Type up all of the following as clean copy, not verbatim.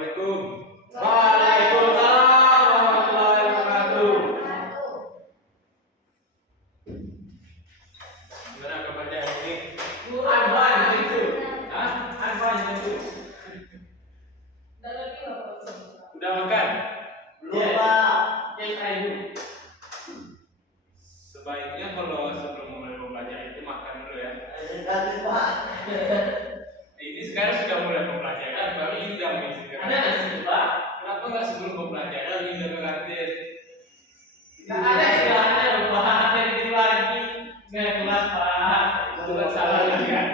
Assalamualaikum. Waalaikumsalam warahmatullahi wabarakatuh. Gimana kabarnya ini? I'm itu. Hah? I'm fine itu. Udah makan? Belum Pak. Yes, I do. Sebaiknya kalau sebelum mulai pembelajaran itu makan dulu ya. Ganti Pak. Ini sekarang sudah mulai pembelajaran, baru ini sudah mengizinkan. Ada nasi Pak. Kenapa nggak sebelum pembelajaran ini udah ke kantin? Nggak ada istilahnya Pak. Nanti lagi nggak kelas Pak. Itu kan salah lagi kan?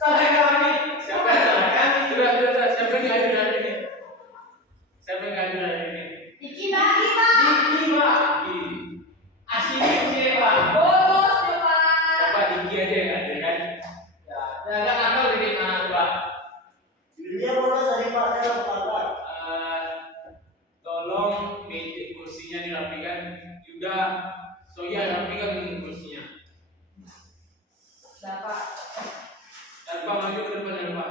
Salah kami. Siapa yang salah kami? Sudah. Siapa yang hadir hari ini? Siapa yang hadir hari ini? Diki bagi Pak. Diki Pak. Diki. Asik sih Pak. Bolos ya Pak. Siapa Diki aja yang hadir kan? Ya, jangan nakal ini Pak. Dia bolos dari Pak dalam Pak. Tolong meja kursinya dirapikan. Yuda, Soya rapikan kursinya. Bapak. Dan Pak maju ke depan ya Pak.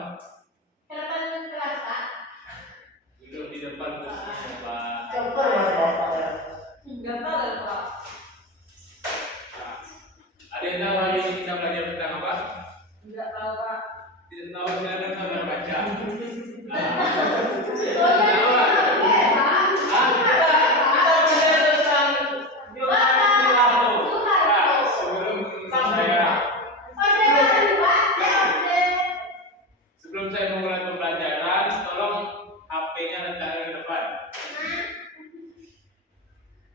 Ke depan kelas Pak. Duduk di depan kursinya Pak. Cepat Mas Bapak ya. Enggak tahu Pak. Nah, ada yang tahu hari ini kita belajar tentang apa? Enggak tahu Pak. Tidak tahu sekarang sabar baca. Sebelum saya memulai pembelajaran, tolong HP-nya letakkan ke depan.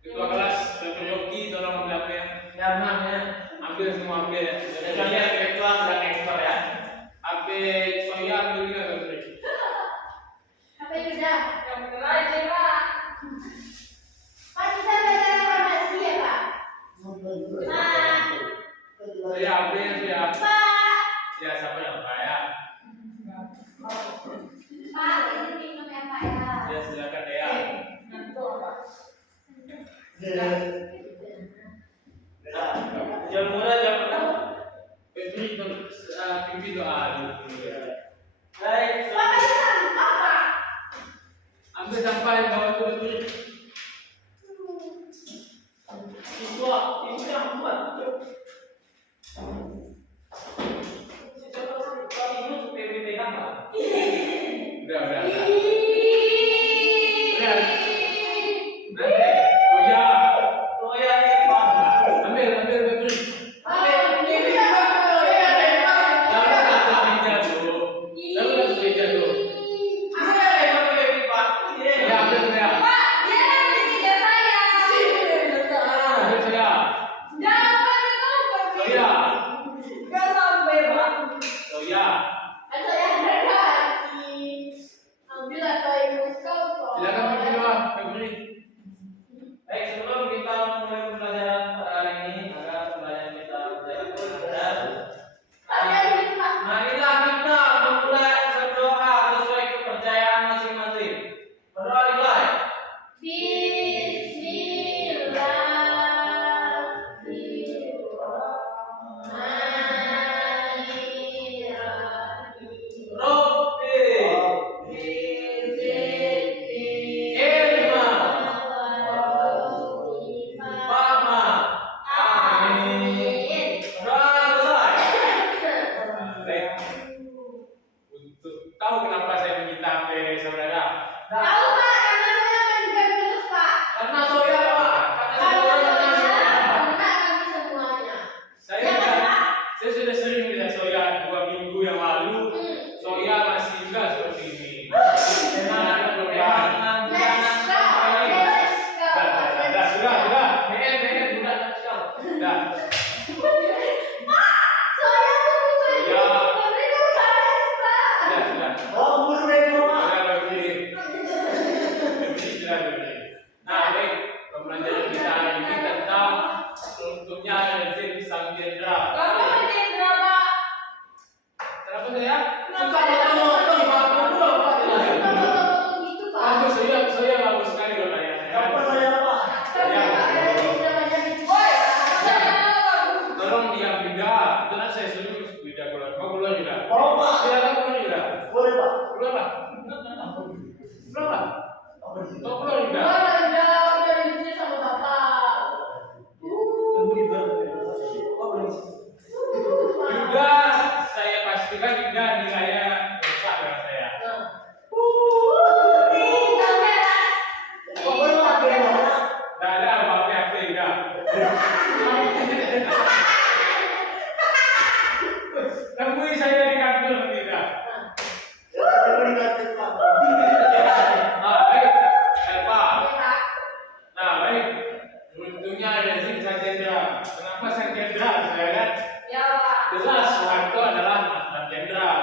Ketua kelas, Dr. Yogi, tolong ambil HP-nya. Jangan ya. Ambil semua ambil ya. Kecuali yang kelas sedang ekspor ya. HP Soya ambil juga Dr. Apa Yuda? Yang bener aja Pak. Pak kita belajar informasi ya Pak. Pak. Saya ambil ya Soya. Pak. Ya siapa yang Pak ya? Pak ini minum ya Pak ya. Ya silakan ya. Jam murah jam berapa? Febri pimpin doa dulu. Baik. Pak ini sama apa? Ambil sampai bawah itu Febri. Siswa yang buat. Kalau ibu PBB kan Pak? Udah. Udah. Nanti Soya. Oh ya nih Pak. Ambil Febri. Baik, sebelum kita mulai pembelajaran pada hari ini, agar pembelajaran kita berjalan dengan lancar, marilah kita memulai berdoa sesuai kepercayaan masing-masing. Berdoa dimulai. Tahu kenapa saya meminta HP saudara? Tahu Pak, karena saya main game terus Pak. Karena Soya Pak, karena Karena Soya saya pernah kami semuanya. Saya sudah sering melihat Soya 2 minggu yang lalu. Soya masih juga seperti ini. Memang ada perubahan. Sudah. BN bukan sekal. Sudah. Oh, guru dari rumah. Sudah begini. Toklo juga. Udah diskusi sama bapak. Juga saya pastikan juga nilainya besar dengan saya. Tidak ada apa-apa juga. Temui saya di kantor tidak. Baik, Pak. Nah, baik. Untungnya ada Sang Jenderal. Kenapa Sang Jenderal? Saya kan jelas Soeharto adalah mantan jenderal.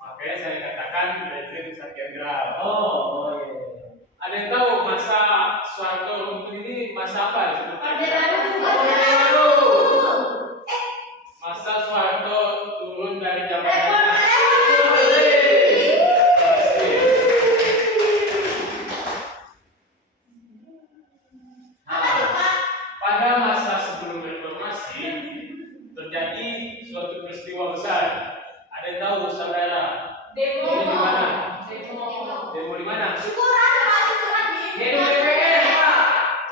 Makanya saya katakan rezim Sang Jenderal. Ada yang tahu masa Soeharto untuk ini masa apa sebetulnya? Masa Soeharto turun dari jabatan. Pada masa sebelum reformasi terjadi suatu peristiwa besar. Ada yang tahu saudara? Demo di mana? Demo di mana? Syukuran, Pak, syukuran di Demo DPR, Pak.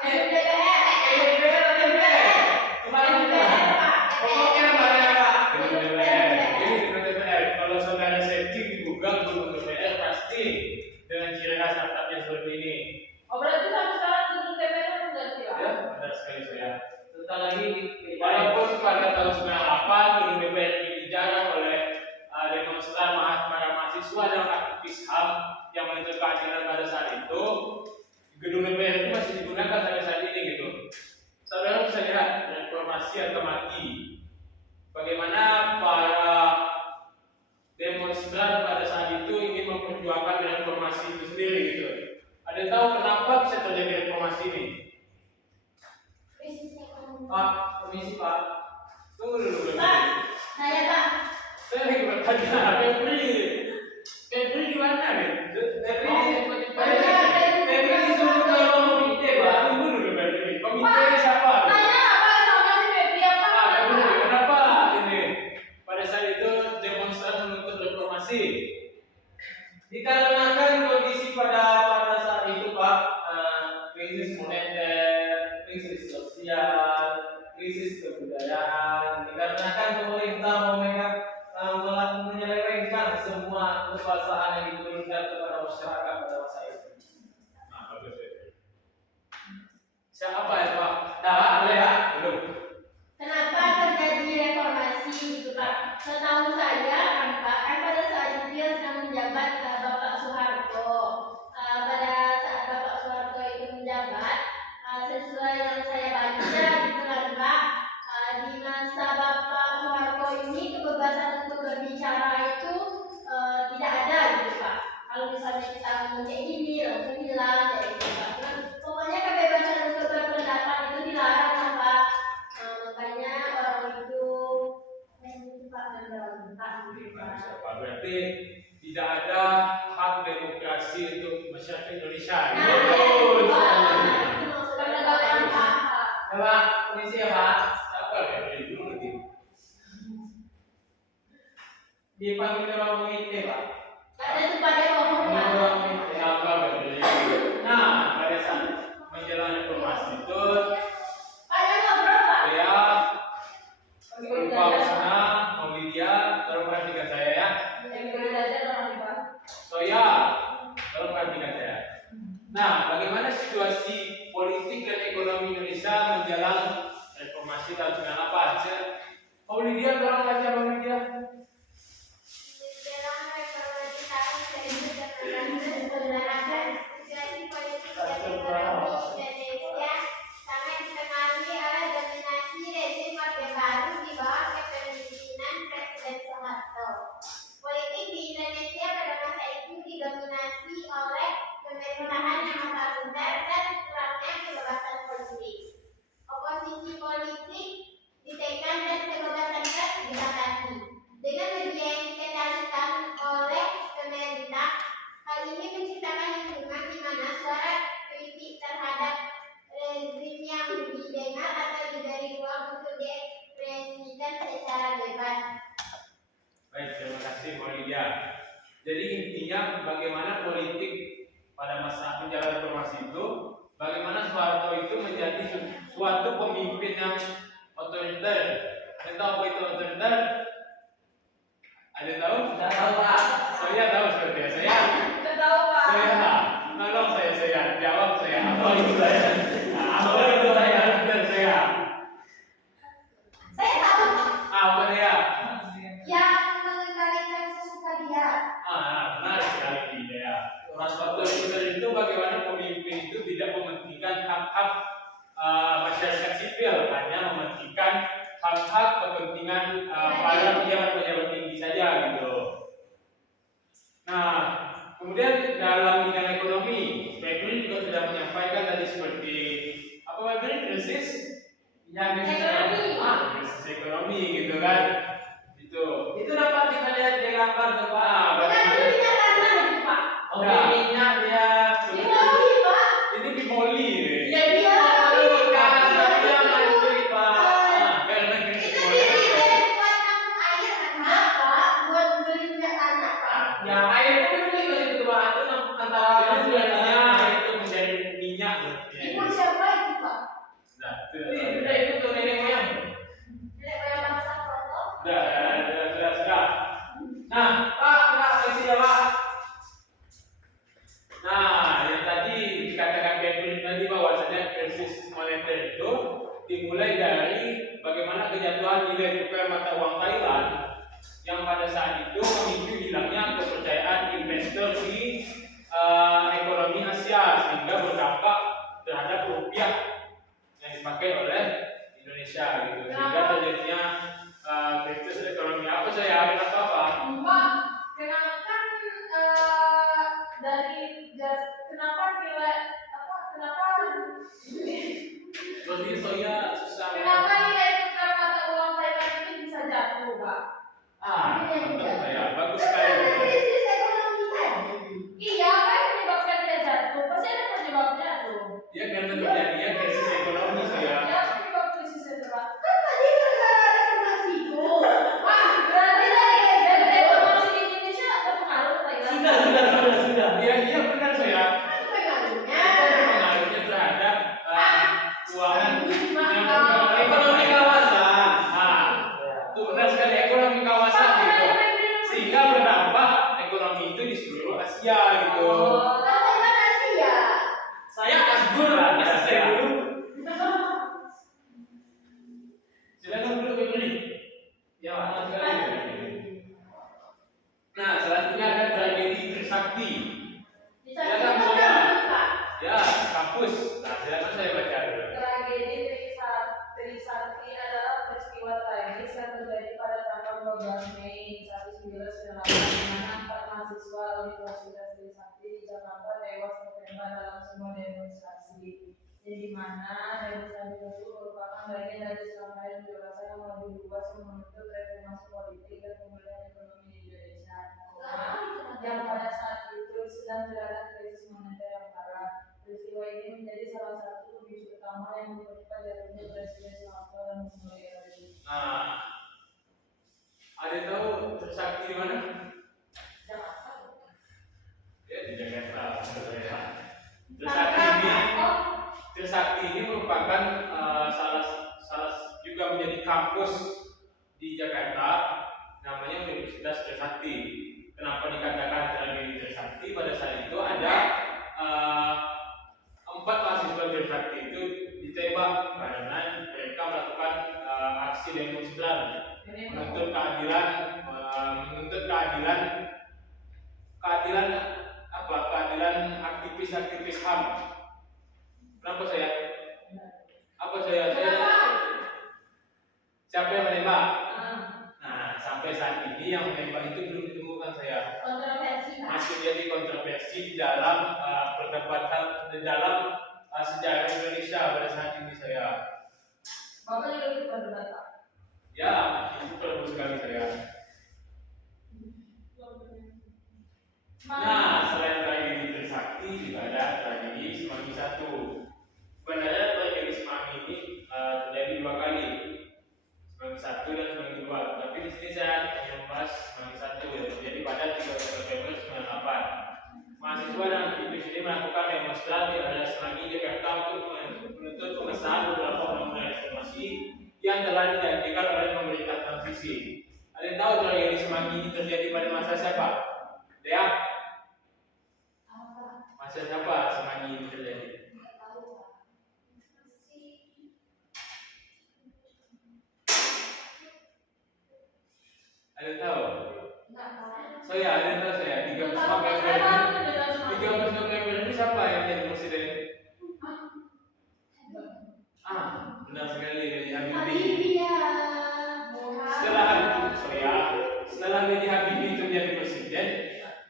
Demo DPR. Demo DPR atau DPR? Kemarin juga. Pokoknya mana, Pak? Gedung DPR. Ini gedung DPR. Kalau saudara searching di Google gedung DPR pasti dengan ciri khas atapnya seperti ini. Berarti sampai sekarang gedung DPR belum ganti, Pak? Ya, benar sekali saya. Sebentar lagi Walaupun pada tahun 98 gedung DPR ini dijarah oleh demonstran para mahasiswa dan aktivis HAM yang menuntut keadilan pada saat itu, gedung DPR itu masih digunakan sampai saat ini gitu. Saudara bisa lihat reformasi atau mati. Bagaimana para demonstran pada saat itu ingin memperjuangkan reformasi itu sendiri gitu. Ada yang tahu kenapa bisa terjadi reformasi ini? Pak, permisi Pak. Tunggu dulu. Pak, saya Pak. Saya lagi bertanya, Febri di mana nih? Febri disuruh ke komite, Pak. Tunggu dulu Febri. Komite siapa? Tanya apa sama si Febri apa? Febri, kenapa ini pada saat itu demonstran menuntut reformasi? Dikarenakan kondisi pada saat itu, Pak, krisis moneter, krisis sosial, krisis kebudayaan. Dikarenakan pemerintah menyelewengkan semua kekuasaan yang diturunkan kepada masyarakat pada masa itu. Nah, bagus Febri. Siapa ya Pak? Nah, boleh ya? Belum. Kenapa terjadi reformasi itu Pak? Setahu saya kan Pak, kan pada saat itu dia sedang menjabat Bapak Soeharto. Pada saat Bapak Soeharto itu menjabat, sesuai yang saya baca gitu kan Pak, di masa Bapak Soeharto ini kebebasan untuk berbicara itu tidak ada gitu Pak. Kalau misalnya kita ngomong kayak gini langsung hilang kayak gitu Pak. Nah, pokoknya kebebasan untuk berpendapat itu dilarang lah Pak. Makanya orang itu Pak memberontak gitu Pak. Berarti tidak ada hak demokrasi untuk masyarakat Indonesia. Nah, Betul. Pak, itu maksudnya penegakan hak Pak. Ya, Pak, permisi ya, Pak. Siapa Febri? Belum ngerti. Dipanggil ke ruang komite, Pak. Ada tuh Pak dia ngomong Dipanggil Pak. ke ruang komite. Siapa Febri? Nah, pada saat menjelang reformasi itu, Pak dia ngobrol Pak. saya Pak Wisna, Maulidia, tolong perhatikan saya ya. Yang belajar orang Pak. Soya, tolong perhatikan saya. Nah, bagaimana situasi politik dan ekonomi Indonesia menjelang reformasi tahun 98? Maulidia, tolong baca Maulidia. Dalam reformasi tahun 1998, situasi politik dan ekonomi Indonesia sangat dipengaruhi oleh dominasi rezim Orde Baru di bawah kepemimpinan Presiden Soeharto. Politik di Indonesia pada masa itu didominasi oleh pemerintahan yang otoriter dan kurangnya kebebasan politik. Oposisi politik ditekan dan kebebasan pers dibatasi. Dengan media yang dikendalikan oleh pemerintah, hal ini menciptakan lingkungan di mana suara kritik terhadap rezim yang didengar atau diberi ruang untuk diekspresikan secara bebas. Baik, terima kasih Maulidia. Jadi intinya bagaimana politik pada masa sejarah reformasi itu, bagaimana Soeharto itu menjadi suatu pemimpin yang otoriter. Ada tahu apa itu otoriter? Ada tahu? Tidak tahu Pak. Saya tahu seperti saya. Tidak tahu Pak. Saya, tolong saya jawab saya. Apa itu saya? Apa itu saya? Dan saya. Saya tahu Pak. Apa dia? Yang mengendalikan sesuka dia. Benar sekali ya. Otoriter itu bagaimana pemimpin itu tidak mementingkan hak-hak masyarakat sipil, hanya mementingkan hak-hak kepentingan para pejabat-pejabat tinggi saja gitu. Nah, kemudian dalam bidang ekonomi, Febri juga sudah menyampaikan tadi seperti apa Febri? Krisis Ekonomi. krisis ekonomi gitu kan? Itu dapat kita lihat di gambar tuh Pak. Bukan itu minyak tanah itu Pak. Oke, Nah. minyak dia. Di Bali Pak. Ini bimoli nih. Iya dia itu kan dia mandiri Pak. Karena krisis Itu ekonomi. dia buat nampung air kan Pak. Buat beli minyak tanah Pak. Ya air pun dibeli ke situ Pak. Itu antara Itu sebenarnya itu menjadi minyak. Ibu siapa itu Pak? Nah, itu tuh nenek moyang. Nenek moyang bangsa Proto. sudah. Nah, Pak, kasih ya Pak. Nah, yang tadi dikatakan Kevin tadi bahwasanya krisis moneter itu dimulai dari bagaimana kejatuhan nilai tukar mata uang Thailand yang pada saat itu memicu hilangnya kepercayaan investor di ekonomi Asia sehingga berdampak terhadap rupiah yang dipakai oleh Indonesia gitu sehingga terjadinya krisis ekonomi apa saya ada apa? Pak, kenapa kan kenapa nilai kenapa Terus ini saya susah. kenapa nilai tukar mata uang Thailand itu bisa jatuh, Pak? Mantap saya, bagus sekali. Krisis ekonomi tadi. Iya, apa yang menyebabkan dia jatuh? Pasti ada penyebabnya tuh. Ya karena terjadinya krisis ekonomi saya. Ya, penyebab krisis itu, Pak. Kan tadi gara-gara ada Meksiko. Pak, berarti dari ekonomi di Indonesia ada pengaruh ke Thailand. Sudah. Iya benar saya. Kan pengaruhnya. Ada pengaruhnya terhadap keuangan Ekonomi kawasan. Itu benar sekali ekonomi kawasan gitu. Sehingga berdampak ekonomi itu di seluruh Asia gitu. Kan Thailand Asia. Saya Asgur, saya dulu. Silakan dulu Febri. Ya, aman sekali. Nah, selanjutnya ada tragedi Trisakti. Di sana bagus Pak. Ya, kampus. Nah, silakan saya baca dulu. Tragedi Trisakti adalah peristiwa tragis yang terjadi pada tanggal 12 Mei 1998 di mana 4 mahasiswa Universitas Trisakti di Jakarta tewas tertembak dalam sebuah demonstrasi. Di mana demonstrasi itu merupakan bagian dari serangkaian unjuk rasa yang lebih luas menuntut reformasi politik dan pemulihan ekonomi di Indonesia. Yang pada saat itu sedang terhadap krisis moneter yang parah. Peristiwa ini menjadi salah satu pemicu utama yang mempercepat jatuhnya Presiden Soeharto dan memulai era baru. Nah, ada tahu Trisakti di mana? Jakarta. Ya, di Jakarta. Oh, Trisakti ini merupakan salah juga menjadi kampus di Jakarta, namanya Universitas Trisakti. Kenapa dikatakan tragedi Trisakti? Pada saat itu ada 4 mahasiswa Trisakti itu ditembak karena mereka melakukan aksi demonstran menuntut keadilan aktivis HAM. Kenapa saya? Siapa yang menembak? Nah, sampai saat ini yang menembak itu belum ditemukan saya. kontroversi Pak. Masih jadi kontroversi di dalam perdebatan di dalam sejarah Indonesia pada saat ini saya. Bapak juga ikut berdebat, Pak. Ya, itu perlu sekali saya. Nah, selain tragedi Trisakti juga ada tragedi Semanggi 1. Sebenarnya tragedi Semanggi ini terjadi 2 kali. Semanggi 1 dan Semanggi 2. Tapi di sini saya hanya membahas Semanggi 1 yang terjadi pada 13 November 98. Mahasiswa dan Presiden melakukan demonstrasi di area Semanggi, Jakarta untuk menuntut pengesahan beberapa undang-undang reformasi yang telah dijanjikan oleh pemerintah transisi. Ada yang tahu tragedi Semanggi ini terjadi pada masa siapa? Dea? Masa siapa Semanggi ini terjadi? Ada yang tahu? Saya ada yang tahu saya 13 November ini siapa yang jadi presiden? Benar sekali dari Habibie. Setelah B.J. Habibie itu menjadi presiden,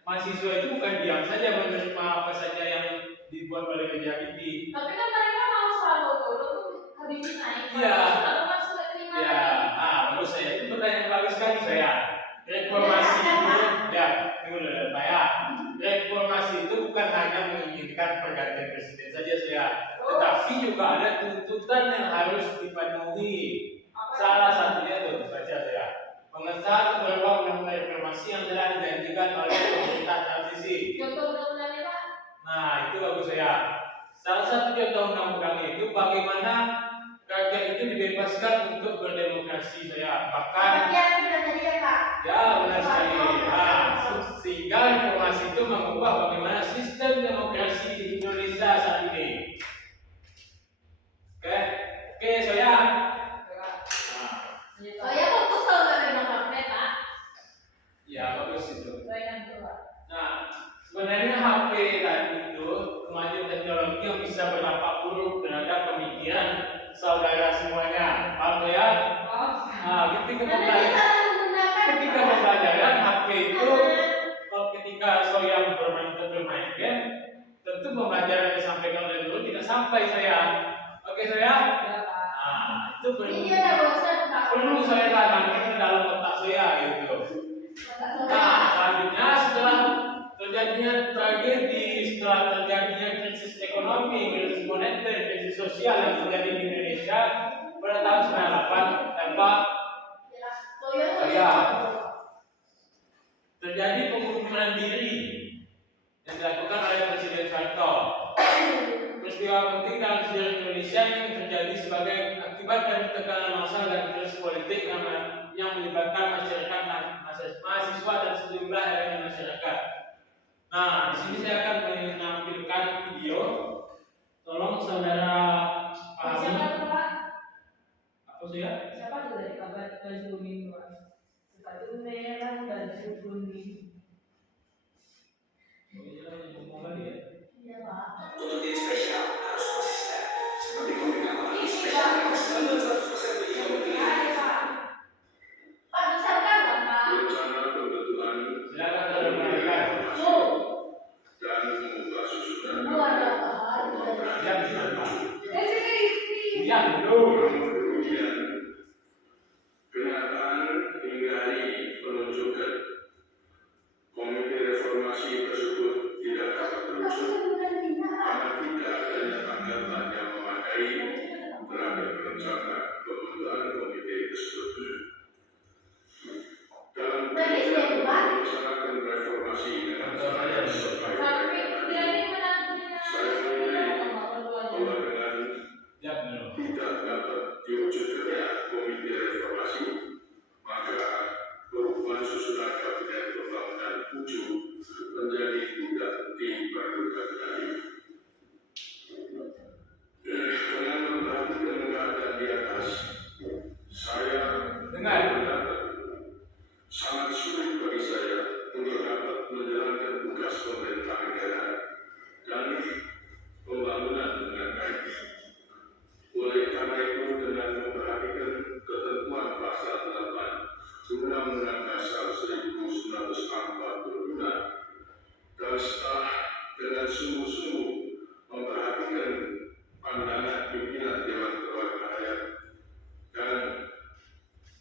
mahasiswa itu bukan diam saja menerima apa saja yang dibuat oleh B.J. Habibie. Tapi kan mereka mau selalu turun Habibie naik. Iya. Lalu kan sudah terima. Ya, bagus saya. Itu pertanyaan bagus sekali saya. Reformasi itu, ya, tunggu dulu Pak ya. Reformasi itu bukan hanya menginginkan pergantian presiden saja saya, tetapi juga ada tuntutan yang harus dipenuhi. Salah satunya itu baca saya. Pengesahan beberapa undang-undang reformasi yang telah dijanjikan oleh pemerintah transisi. Contoh undang-undangnya Pak? Nah, itu bagus saya. Salah satu contoh undang-undangnya itu bagaimana rakyat itu dibebaskan untuk berdemokrasi saya. Bahkan ya benar sekali. Sehingga reformasi itu mengubah bagaimana sistem demokrasi di Indonesia saat ini. Oke, saya. Saya fokus kalau nggak ada magnet, Pak. Ya bagus itu. Saya coba. Nah, sebenarnya HP tadi itu kemajuan teknologi yang bisa berdampak buruk terhadap pemikiran saudara semuanya. Paham ya? Ketika pembelajaran HP itu, ketika saya bermain game, tentu pembelajaran yang disampaikan oleh guru tidak sampai saya. Oke saya? Ya, Pak. Itu Ini dia udah bosan, Pak. perlu saya tanamkan ke dalam otak saya gitu. Nah, selanjutnya setelah terjadinya tragedi, setelah terjadinya krisis ekonomi, krisis moneter, krisis sosial yang terjadi di Indonesia pada tahun 98, tanpa saya terjadi pengunduran diri yang dilakukan oleh Presiden Soeharto. Peristiwa penting dalam sejarah Indonesia yang terjadi sebagai akibat dari tekanan massa dan krisis politik yang melibatkan masyarakat, mahasiswa dan sejumlah elemen masyarakat. Nah, di sini saya akan menampilkan video. Tolong saudara pahami. Siapa tuh, Pak? Apa saya? Siapa tuh dari kabar baju kuning, Pak? Sepatu merah, baju kuning. Iya, Pak. Untuk diri spesial harus konsisten. Seperti komik amalan spesial yang 99% beliau memilih. Pak, besarkan nggak, Pak? Rencana pembentukan Silakan saudara mendengar. dan mengubah susunan Diam di sana. Sini. Diam dulu. kemudian kenyataan hingga hari penunjukan komite reformasi tersebut tidak dapat terwujud karena tidak adanya tanggapan yang memadai terhadap rencana pembentukan komite tersebut. Dalam melaksanakan reformasi dengan cara yang sebaik-baiknya, saya memilih bahwa dengan Diam dulu. tidak dapat diwujudkannya komite reformasi, maka perubahan susunan kabinet pembangunan uju menjadi tidak diperlukan lagi. Dengan memperhatikan keadaan di atas, saya mendapat sangat sulit bagi saya untuk dapat menjalankan tugas pemerintah negara dan pembangunan dengan baik. Oleh karena itu, dengan memperhatikan ketentuan pasal 8 Undang-Undang Dasar 1945 dan setelah dengan sungguh-sungguh memperhatikan pandangan pimpinan Dewan Perwakilan Rakyat dan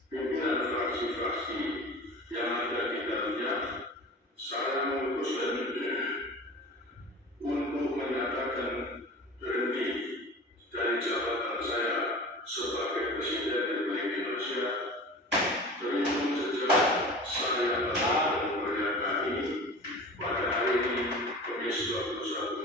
pimpinan fraksi-fraksi yang ada di dalamnya, saya memutuskan untuk menyatakan berhenti dari jabatan saya sebagai Presiden Republik Indonesia, terhitung sejak saya telah memperlihatkan ini pada hari ini, Kamis 21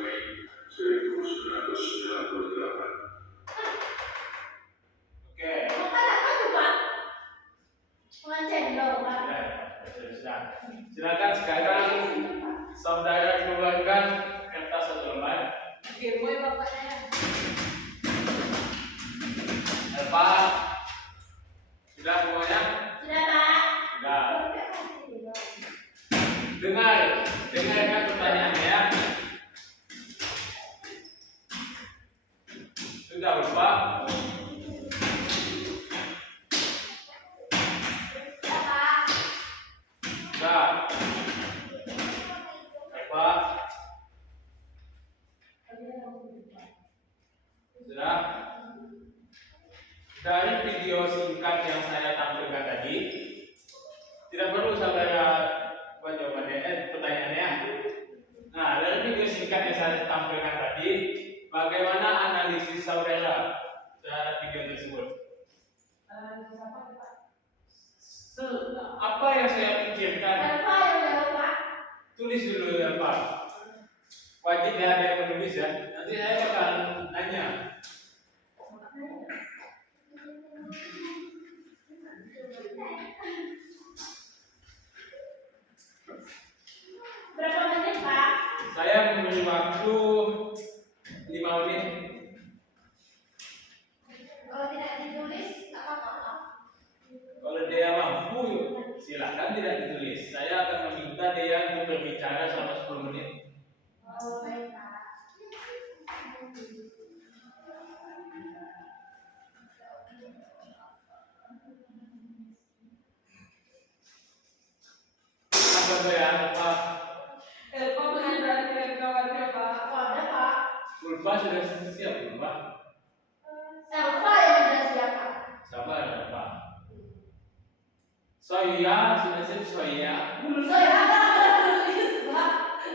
Sudah lupa? Sudah. Apa? Sudah. Dari video singkat yang saya tampilkan tadi, tidak perlu saudara buat jawabannya, pertanyaannya. Nah, dari video singkat yang saya tampilkan tadi, bagaimana analisis saudara terhadap video tersebut? Apa yang saya pikirkan? Alfa yang jawab, Pak. Tulis dulu ya Pak. Wajib ya ada yang menulis ya. Nanti saya bakal nanya. Berapa menit, Pak? Saya memberi waktu 5 menit. Kalau tidak ditulis, nggak apa-apa. Kalau dia mampu, silakan tidak ditulis. Saya akan meminta dia untuk berbicara selama 10 menit. Oh, baik, Pak. Apa saya Pak? Elpa menghadapi dengan kawannya, Pak. Oh, ada, Pak. Pulpa sudah siap Pulpa? Alfa yang sudah siap, Pak. Sabar ya Pak. Soya sudah siap soya. Saya nggak tulis, Pak.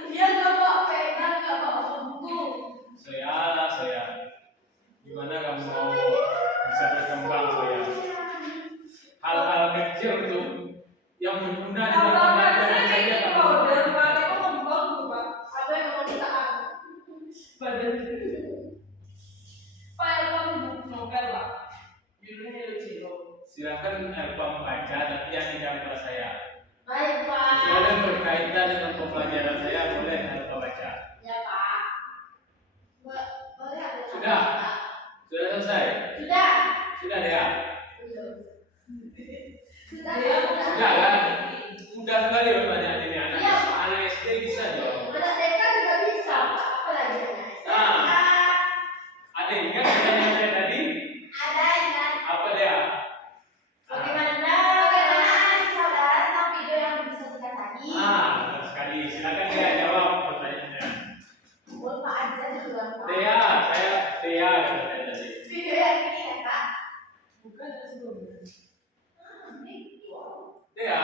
Dia nggak bawa pena, nggak bawa buku. Soya. Gimana kamu mau bisa berkembang soya? Hal-hal kecil tuh yang berguna di dalam Abang pelajaran saya saja kayak kamu. powder, Pak. Itu kembang tuh, Pak. Apa yang mau kita Badan. Pak, Elpa buku novel, Pak. Judulnya Hello Ciro. Silakan Elpa membaca, tapi yang tidak kelas saya. Baik, Pak. Kalau berkaitan dengan pembelajaran saya, boleh Elpa baca. Ya, Pak. Boleh ada. Sudah? Pak? Sudah selesai? Sudah. Sudah ya? Belum. Sudah. Dia Sudah kan? Mudah sekali pertanyaan ini. Anak, Iya. anak SD bisa jawab. Anak TK juga bisa, Pak. Apa lagi anak SMK? Nah. Ada yang ingat pertanyaan saya tadi? Ada ingat. Apa dia? Bagaimana saudara tentang video yang bisa kita tadi? Benar sekali. Silakan dia jawab pertanyaannya. Boleh Pak Adza duluan, Pak. Dea, saya Dea kata saya tadi. Video yang ini kan, Pak? bukan yang sebelumnya. Dea,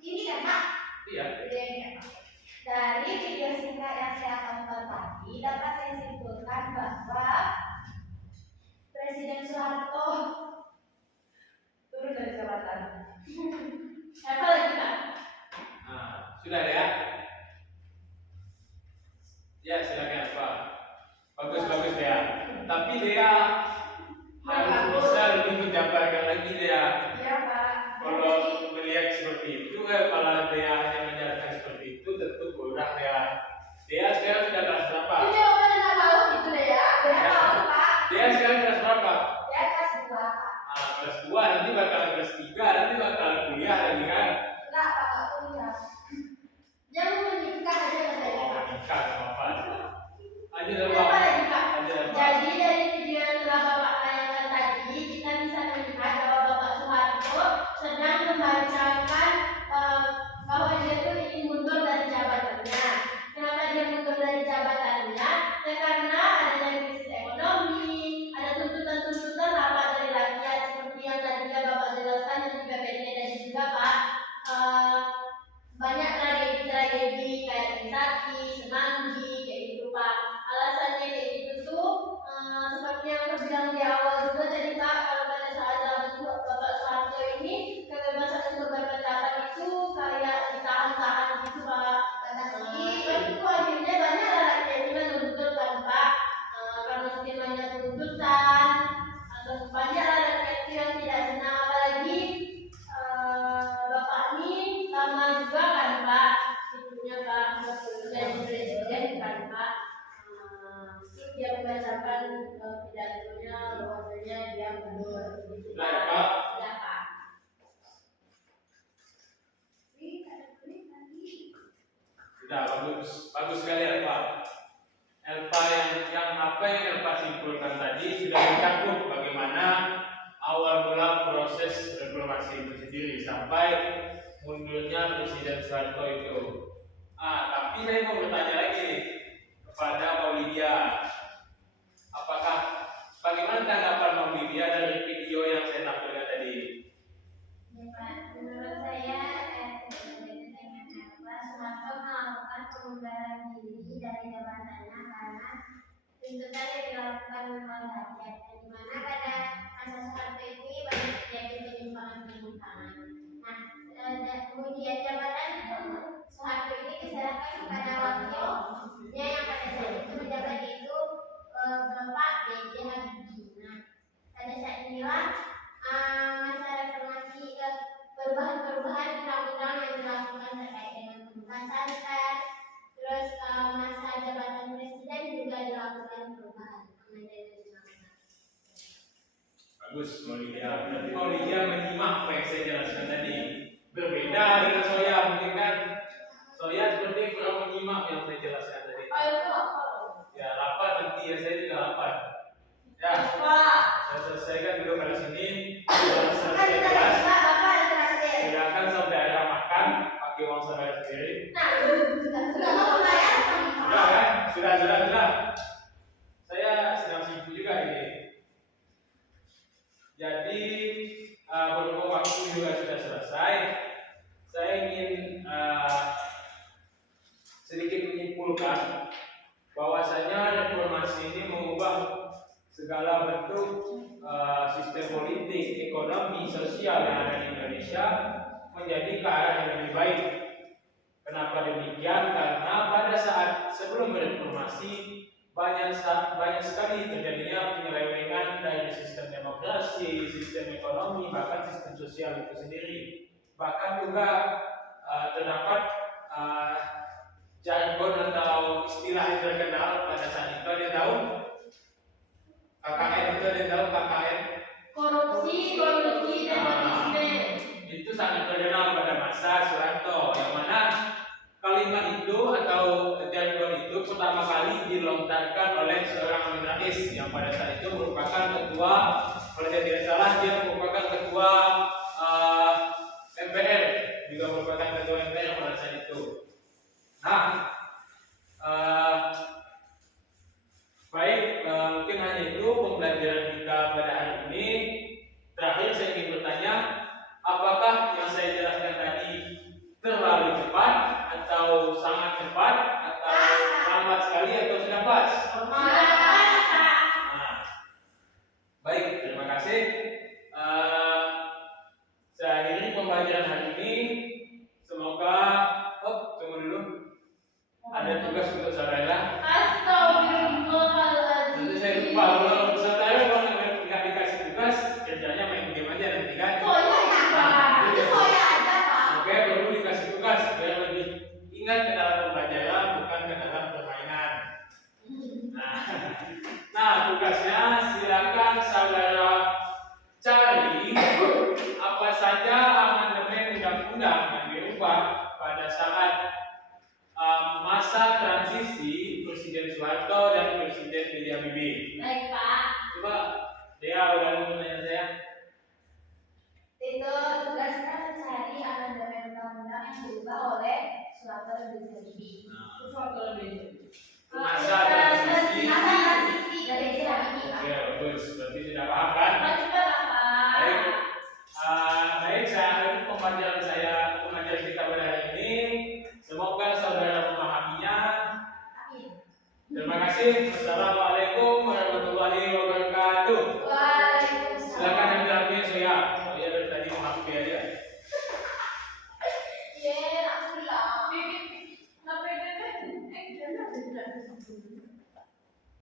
Ini kan, Pak? iya. Video ini kan, Pak? Dari video singkat yang saya tonton tadi, dapat saya simpulkan bahwa Presiden Soeharto Turun dari jabatan. apa lagi, Pak? Nah, sudah ya? Ya, silakan Pak. Bagus Dea. Tapi Dea harus bisa lebih menjabarkan lagi Dea. Iya, Pak. Kalau melihat seperti itu, kalau Dea hanya menjelaskan seperti itu, tentu kurang Dea. Dea sekarang sudah kelas berapa? Itu jawaban anak malu gitu deh ya. Dia Ya. malu, Pak. Dea sekarang kelas berapa? Dia kelas 2, Pak. Kelas 2, nanti bakal kelas 3, nanti bakal kuliah lagi kan? Enggak, Pak, enggak kuliah. Dia mau menikah aja katanya, Pak. Nikah sama apa? Lanjut Apa Pak. lagi, Pak? Lanjut Pak. Jadi dari video yang telah Bapak tayangkan tadi, kita bisa melihat bahwa Bapak Soeharto sedang membacakan bahwa dia itu ingin mundur dari jabatannya. Kenapa dia mundur dari jabatannya? Ya karena adanya krisis ekonomi, ada tuntutan-tuntutan rapat dari rakyat seperti yang tadinya Bapak jelaskan dan juga tadi juga Pak. Banyak tragedi-tragedi kayak Trisakti, Semanggi, kayak gitu Pak. Alasannya kayak gitu tuh seperti yang aku bilang di awal juga tadi Pak, kalau pada saat zaman Bapak Soeharto ini kebebasan untuk berpendapat itu kayak ditahan-tahan gitu Pak. Itu akhirnya banyak rakyat juga nuntut kan Pak, karena mungkin banyak tuntutan atau banyak rakyat yang tidak senang, apalagi Bapak ini lama juga kan Pak, itunya Pak, jadi presiden kan Pak. Dia membacakan pidatonya bahwasanya dia mundur gitu Sudah ya Pak? Sudah Pak. Sudah bagus sekali Elpa. Elpa yang apa yang Elpa simpulkan tadi sudah reformasi itu sendiri sampai mundurnya Presiden Soeharto itu. Tapi saya mau bertanya lagi kepada Mbak Lydia, bagaimana tanggapan Mbak Lydia dari video yang saya tampilkan tadi? Menurut saya, Soeharto melakukan pengunduran diri dari jabatannya karena tuntutan yang dilakukan oleh rakyat, di mana pada masa Soeharto ini banyak terjadi penyimpangan. Kemudian jabatan Soeharto ini diserahkan kepada wakilnya yang pada saat itu menjabat itu Bapak B.J. Habibie. Pada saat inilah masa reformasi perubahan undang-undang yang dilakukan terkait dengan pembebasan pers, terus masa jabatan presiden juga dilakukan perubahan. Bagus, Mbak Lydia. Berarti Mbak Lydia menyimak apa yang saya jelaskan tadi. Berbeda dengan Soya, mungkin kan? Soya seperti kurang menyimak yang saya jelaskan tadi. Ya, lapar nanti ya, saya juga lapar. Ya, saya selesaikan dulu pada sini. Setelah selesai kelas, silakan saudara makan pakai uang saudara sendiri. Sudah kan? Sudah. Saya sedang sibuk juga ini. Jadi berhubung waktu juga sudah selesai, saya ingin sedikit menyimpulkan bahwasanya reformasi ini mengubah segala bentuk sistem politik, ekonomi, sosial yang ada di Indonesia menjadi ke arah yang lebih baik. Kenapa demikian? Karena pada saat sebelum reformasi banyak sekali terjadinya penyelewengan dari sistem demokrasi, sistem ekonomi, bahkan sistem sosial itu sendiri. Bahkan juga terdapat jargon atau istilah yang terkenal pada saat itu. Ada yang tahu? KKN itu ada yang tahu KKN? Korupsi, nepotisme. Itu sangat terkenal pada masa Soeharto, yang mana kalimat itu atau jargon itu pertama kali dilontarkan oleh seorang Amin Rais yang pada saat itu merupakan ketua, kalau saya tidak salah dia merupakan ketua MPR, juga merupakan ketua MPR pada saat itu. Mungkin hanya itu pembelajaran kita pada hari ini. Terakhir saya ingin bertanya, apakah yang saya jelaskan tadi terlalu cepat atau sangat cepat atau lambat sekali atau sudah pas? Baik, terima kasih. Saya akhiri pembelajaran hari ini. Semoga tunggu dulu. Ada tugas untuk saudara. Nanti saya lupa kalau saudara nggak dikasih tugas, kerjanya main game aja nanti kan. Oke, perlu dikasih tugas biar lebih ingat ke dalam pembelajaran, bukan ke dalam permainan. Nah, tugasnya silakan saudara cari apa saja amandemen undang-undang yang dirubah pada saat masa transisi Presiden Soeharto dan Presiden B.J. Habibie. Baik, Pak. Coba dia ulangi pertanyaan saya. Itu tugasnya mencari amandemen undang-undang yang diubah oleh Soeharto dan B.J. Habibie. Masa transisi. Dari B.J. Habibie. Oke, bagus. Berarti sudah paham kan? Baik. Baik, saya akhiri pengajaran kita pada hari ini. Semoga saudara memahaminya. Terima kasih. Wassalamualaikum warahmatullahi wabarakatuh.